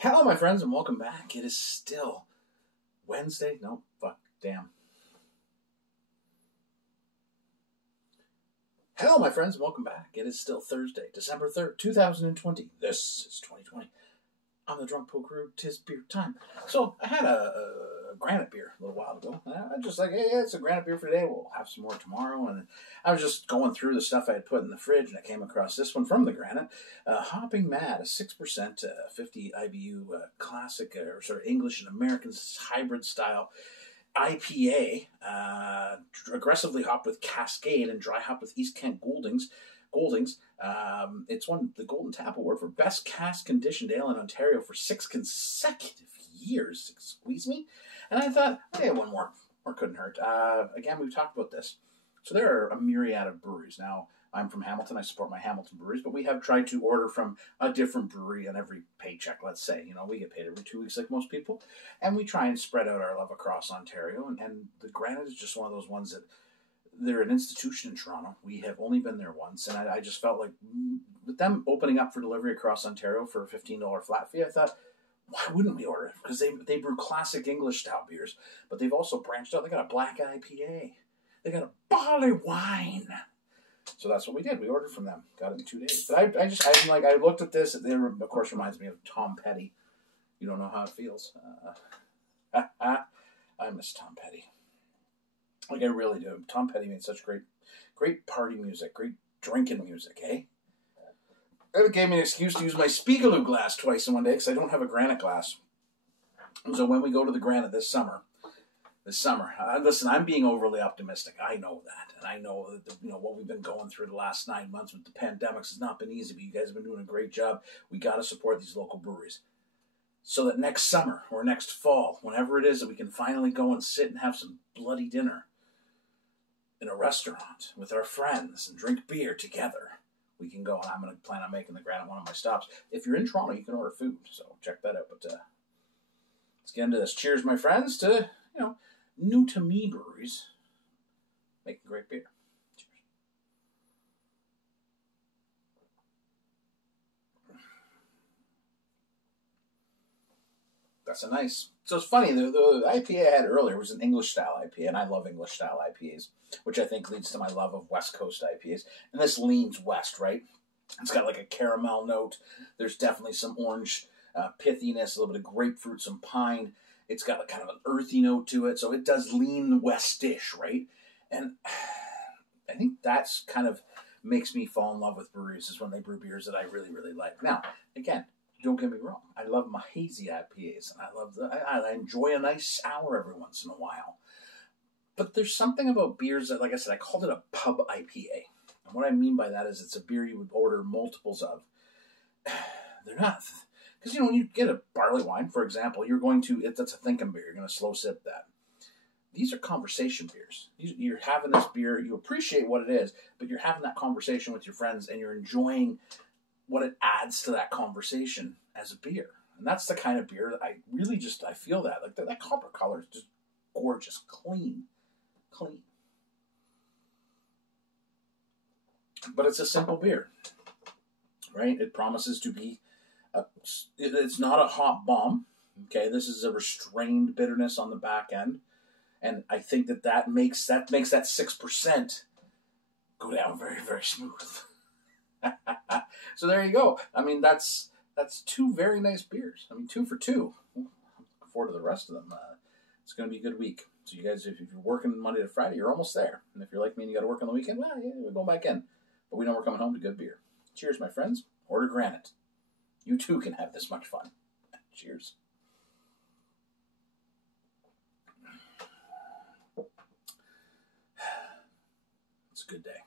Hello, my friends, and welcome back. It is still Wednesday. No, fuck, damn. Hello, my friends, and welcome back. It is still Thursday, December 3rd, 2020. This is 2020. I'm the Drunk Poker. 'Tis beer time. So, I had a Granite beer a little while ago. And I was just like, hey, it's a Granite beer for today. We'll have some more tomorrow. And I was just going through the stuff I had put in the fridge, and I came across this one from the Granite. Hopping Mad, a 6%, 50 IBU classic, or sort of English and American hybrid style IPA, aggressively hopped with Cascade and dry hopped with East Kent Goldings. It's won the Golden Tap Award for Best Cask Conditioned Ale in Ontario for 6 consecutive years. Squeeze me. And I thought, hey, one more couldn't hurt. Again, we've talked about this. So there are a myriad of breweries. Now, I'm from Hamilton. I support my Hamilton breweries, but we have tried to order from a different brewery on every paycheck, let's say. You know, we get paid every 2 weeks like most people, and we try and spread out our love across Ontario. And the Granite is just one of those ones that they're an institution in Toronto. We have only been there once, and I just felt like with them opening up for delivery across Ontario for a $15 flat fee, I thought, why wouldn't we order it? Because they brew classic English style beers, but they've also branched out. They got a black IPA. They got a barley wine. So that's what we did. We ordered from them. Got it in 2 days. But I looked at this. It, of course, reminds me of Tom Petty. You don't know how it feels. I miss Tom Petty. Like, I really do. Tom Petty made such great party music, great drinking music, eh? It gave me an excuse to use my Spiegeloo glass twice in one day because I don't have a Granite glass. And so when we go to the Granite this summer, listen, I'm being overly optimistic. I know that. And I know that what we've been going through the last 9 months with the pandemics has not been easy, but you guys have been doing a great job. We got to support these local breweries so that next summer or next fall, whenever it is that we can finally go and sit and have some bloody dinner in a restaurant with our friends and drink beer together, we can go. And I'm going to plan on making the Granite one of my stops. If you're in Toronto, you can order food, so check that out. But let's get into this. Cheers, my friends, to, new to me breweries making great beer. Cheers. That's a nice. So it's funny, the IPA I had earlier was an English style IPA, and I love English style IPAs, which I think leads to my love of West Coast IPAs. And this leans west, right? It's got like a caramel note. There's definitely some orange pithiness, a little bit of grapefruit, some pine. It's got a kind of an earthy note to it, so it does lean westish, right? And I think that's kind of makes me fall in love with breweries, is when they brew beers that I really, really like. Now, again, don't get me wrong. I love my hazy IPAs, and I enjoy a nice sour every once in a while. But there's something about beers that, like I said, I called it a pub IPA. And what I mean by that is it's a beer you would order multiples of. They're not... Because, when you get a barley wine, for example, that's a thinking beer. You're going to slow sip that. These are conversation beers. You're having this beer, you appreciate what it is, but you're having that conversation with your friends, and you're enjoying what it adds to that conversation as a beer. And that's the kind of beer that I feel that. Like, that copper color is just gorgeous, clean. But it's a simple beer, right? It promises to be... it's not a hop bomb. Okay, this is a restrained bitterness on the back end, and I think that makes that 6% go down very, very smooth. So there you go. I mean, that's 2 very nice beers. I mean, 2 for 2. I'm looking forward to the rest of them. It's going to be a good week. So you guys, if you're working Monday to Friday, you're almost there. And if you're like me and you got to work on the weekend, well, yeah, we'll go back in. But we know we're coming home to good beer. Cheers, my friends. Order Granite. You too can have this much fun. Cheers. It's a good day.